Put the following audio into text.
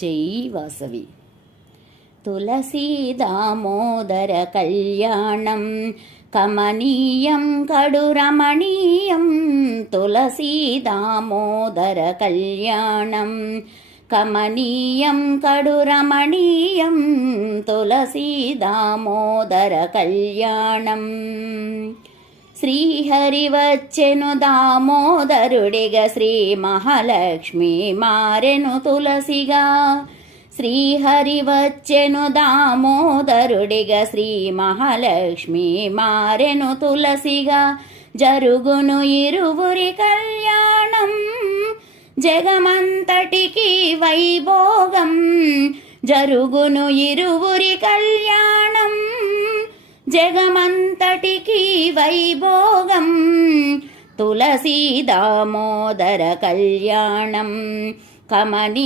జై వాసవి. తులసీ దామోదర కళ్యాణం కమనీయం కడు రమణీయం. తులసీ దామోదర కళ్యాణం కమనీయం కడు రమణీయం. తులసీ దామోదర కళ్యాణం. శ్రీహరి వచ్చెను దామోదరుడిగా, శ్రీ మహాలక్ష్మి మారెను తులసిగా. శ్రీహరి వచ్చెను దామోదరుడిగా, శ్రీ మహాలక్ష్మి మారెను తులసిగా. జరుగును ఇరువురి కళ్యాణం, జగమంతటికి వైభోగం. జరుగును ఇరువురి కళ్యాణం, జగమంతటికి వైభోగం. తులసీ దామోదర కళ్యాణం కమనీ